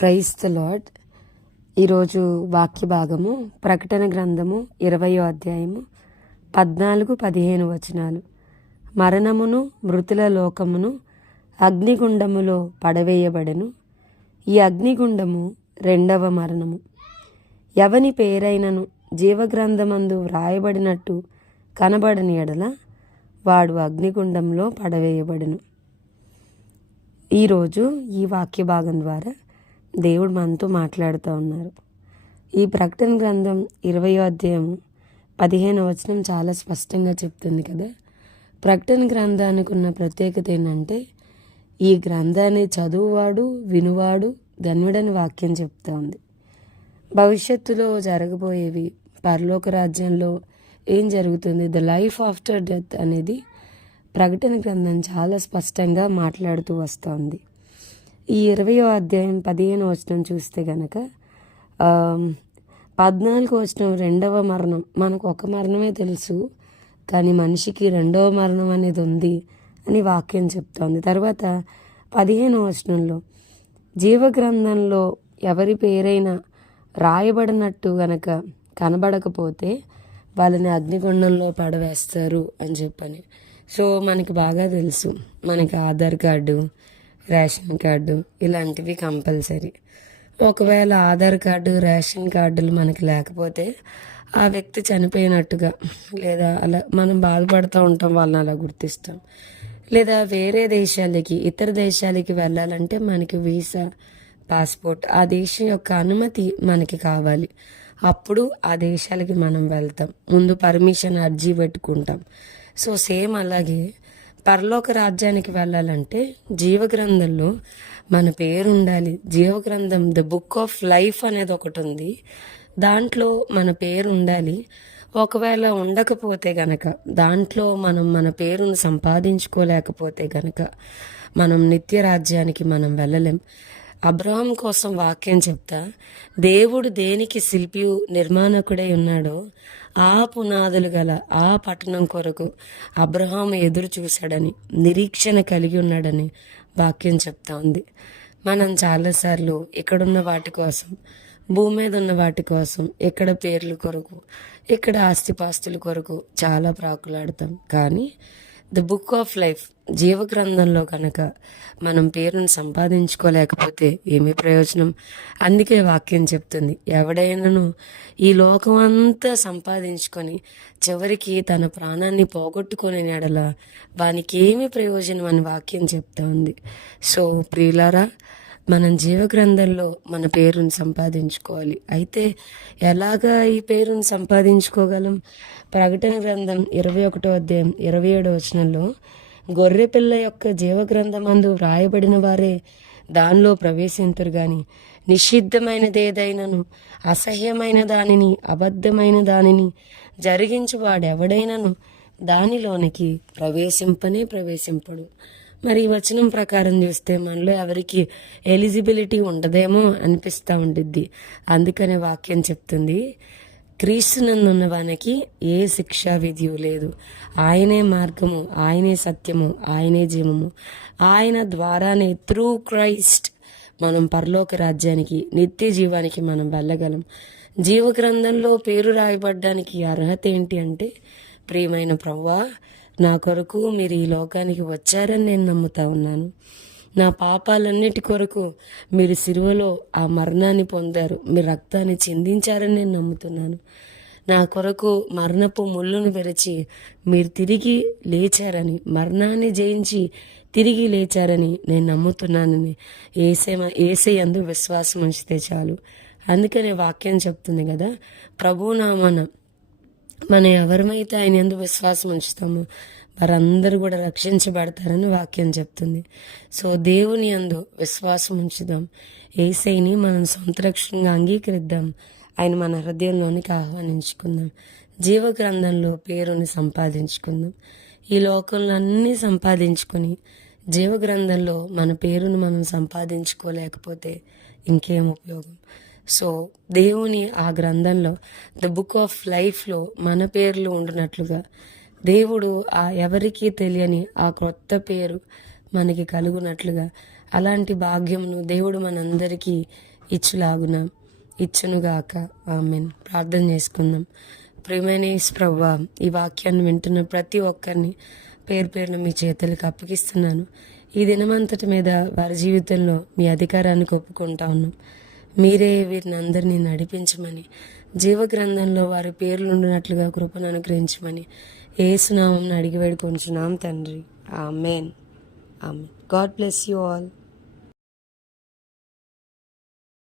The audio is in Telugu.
Praise the lord. ఈరోజు వాక్య భాగము ప్రకటన గ్రంథము 20వ అధ్యాయము 14-15 వచనాలు. మరణమును మృతుల లోకమును అగ్నిగుండములో పడవేయబడెను. ఈ అగ్నిగుండము రెండవ మరణము. ఎవని పేరైనను జీవగ్రంథమందు వ్రాయబడినట్టు కనబడని ఎడల వాడు అగ్నిగుండంలో పడవేయబడెను. ఈరోజు ఈ వాక్య భాగం ద్వారా దేవుడు మనతో మాట్లాడుతూ ఉన్నారు. ఈ ప్రకటన గ్రంథం 20వ అధ్యాయం 15వ వచనం చాలా స్పష్టంగా చెప్తుంది కదా. ప్రకటన గ్రంథానికి ఉన్న ప్రత్యేకత ఏంటంటే, ఈ గ్రంథాన్ని చదువువాడు వినువాడు ధన్యుడని వాక్యం చెప్తా ఉంది. భవిష్యత్తులో జరగబోయేవి, పరలోక రాజ్యంలో ఏం జరుగుతుంది, ద లైఫ్ ఆఫ్టర్ డెత్ అనేది ప్రకటన గ్రంథం చాలా స్పష్టంగా మాట్లాడుతూ వస్తుంది. ఈ 20వ అధ్యాయం 15వ వచనం చూస్తే గనక 14వ వచనం రెండవ మరణం. మనకు ఒక మరణమే తెలుసు, కానీ మనిషికి రెండవ మరణం అనేది ఉంది అని వాక్యం చెప్తోంది. తర్వాత 15వ వచనంలో జీవగ్రంథంలో ఎవరి పేరైనా రాయబడినట్టు గనక కనబడకపోతే వాళ్ళని అగ్నిగుండంలో పడవేస్తారు అని చెప్పని. సో మనకి బాగా తెలుసు, మనకి ఆధార్ కార్డు, రేషన్ కార్డు ఇలాంటివి కంపల్సరీ. ఒకవేళ ఆధార్ కార్డు, రేషన్ కార్డులు మనకి లేకపోతే ఆ వ్యక్తి చనిపోయినట్టుగా, లేదా అలా మనం బాధపడుతూ ఉంటాం, వాళ్ళని అలా గుర్తిస్తాం. లేదా వేరే దేశాలకి, ఇతర దేశాలకి వెళ్ళాలంటే మనకి వీసా, పాస్పోర్ట్, ఆ దేశం యొక్క అనుమతి మనకి కావాలి. అప్పుడు ఆ దేశాలకి మనం వెళ్తాం, ముందు పర్మిషన్ అర్జీ పెట్టుకుంటాం. సో సేమ్ అలాగే పరలోక రాజ్యానికి వెళ్ళాలంటే జీవగ్రంథంలో మన పేరు ఉండాలి. జీవగ్రంథం, ద బుక్ ఆఫ్ లైఫ్ అనేది ఒకటి ఉంది, దాంట్లో మన పేరు ఉండాలి. ఒకవేళ ఉండకపోతే గనక, దాంట్లో మనం మన పేరును సంపాదించుకోలేకపోతే గనక మనం నిత్య రాజ్యానికి మనం వెళ్ళలేం. అబ్రహాం కోసం వాక్యం చెప్తా, దేవుడు దేనికి శిల్పియు నిర్మాణకుడై ఉన్నాడో ఆ పునాదులు గల ఆ పట్టణం కొరకు అబ్రహాం ఎదురు చూశాడని, నిరీక్షణ కలిగి ఉన్నాడని వాక్యం చెప్తా ఉంది. మనం చాలాసార్లు ఇక్కడున్న వాటి కోసం, భూమి మీద ఉన్న వాటి కోసం, ఇక్కడ పేర్ల కొరకు, ఇక్కడ ఆస్తిపాస్తుల కొరకు చాలా ప్రాకులాడతాం. కానీ ద బుక్ ఆఫ్ లైఫ్, జీవగ్రంథంలో కనుక మనం పేరును సంపాదించుకోలేకపోతే ఏమీ ప్రయోజనం. అందుకే వాక్యం చెప్తుంది, ఎవడైనాను ఈ లోకం అంతా సంపాదించుకొని చివరికి తన ప్రాణాన్ని పోగొట్టుకొని ఎడల వానికి ఏమి ప్రయోజనం అని వాక్యం చెప్తా ఉంది. సో ప్రియులారా, మనం జీవగ్రంథంలో మన పేరును సంపాదించుకోవాలి. అయితే ఎలాగా ఈ పేరును సంపాదించుకోగలం? ప్రకటన గ్రంథం 21వ అధ్యాయం 27వ వచనంలో, గొర్రెపిల్ల యొక్క జీవగ్రంథమందు వ్రాయబడిన వారే దానిలో ప్రవేశింతురు గాని నిషిద్ధమైనదేదైనను, అసహ్యమైన దానిని, అబద్ధమైన దానిని జరిగించు వాడెవడైనను దానిలోనికి ప్రవేశింపడు. మరి ఈ వచనం ప్రకారం చూస్తే మనలో ఎవరికి ఎలిజిబిలిటీ ఉండదేమో అనిపిస్తూ ఉండిద్ది. అందుకనే వాక్యం చెప్తుంది, క్రీస్తునందున్న వానికి ఏ శిక్షా విధి లేదు. ఆయనే మార్గము, ఆయనే సత్యము, ఆయనే జీవము. ఆయన ద్వారానే, త్రూ క్రైస్ట్, మనం పరలోక రాజ్యానికి, నిత్య జీవానికి మనం వెళ్ళగలం. జీవగ్రంథంలో పేరు రాయబడ్డానికి అర్హత ఏంటి అంటే, ప్రియమైన ప్రభువా, నా కొరకు మీరు ఈ లోకానికి వచ్చారని నేను నమ్ముతా ఉన్నాను. నా పాపాలన్నిటి కొరకు మీరు సిలువలో ఆ మరణాన్ని పొందారు, మీరు రక్తాన్ని చిందించారని నేను నమ్ముతున్నాను. నా కొరకు మరణపు ముళ్ళును విరిచి మీరు తిరిగి లేచారని, మరణాన్ని జయించి తిరిగి లేచారని నేను నమ్ముతున్నానని యేసయ్యందు విశ్వాసం ఉంచితే చాలు. అందుకనే వాక్యం చెప్తుంది కదా, ప్రభునామన మనం ఎవరమైతే ఆయన యందు విశ్వాసం ఉంచుతామో వారందరూ కూడా రక్షించబడతారని వాక్యం చెప్తుంది. సో దేవుని యందు విశ్వాసం ఉంచుదాం, యేసయ్యని మనం సొంత రక్షణగా అంగీకరిద్దాం, ఆయన మన హృదయంలోనికి ఆహ్వానించుకుందాం, జీవగ్రంథంలో పేరుని సంపాదించుకుందాం. ఈ లోకంలో అన్నీ సంపాదించుకొని జీవగ్రంథంలో మన పేరును మనం సంపాదించుకోలేకపోతే ఇంకేం ఉపయోగం? సో దేవుని ఆ గ్రంథంలో, ద బుక్ ఆఫ్ లైఫ్లో మన పేర్లు ఉండినట్లుగా దేవుడు ఆ ఎవరికీ తెలియని ఆ క్రొత్త పేరు మనకి కలుగునట్లుగా అలాంటి భాగ్యమును దేవుడు మనందరికీ ఇచ్చునుగాక. ఆమెన్. ప్రార్థన చేసుకుందాం. ప్రియమైన యేసు ప్రభువా, ఈ వాక్యాన్ని వింటున్న ప్రతి ఒక్కరిని పేరు పేరున మీ చేతులకు అప్పగిస్తున్నాను. ఈ దినమంతటి మీద వారి జీవితంలో మీ అధికారానికి ఒప్పుకుంటా ఉన్నాం. మీరే వీరిని అందరినీ నడిపించమని, జీవగ్రంథంలో వారి పేర్లు ఉండినట్లుగా కృపను అనుగ్రహించమని యేసునామమున అడిగి వేడుకొంచున్నాం తండ్రి. Amen. Amen. God bless you all.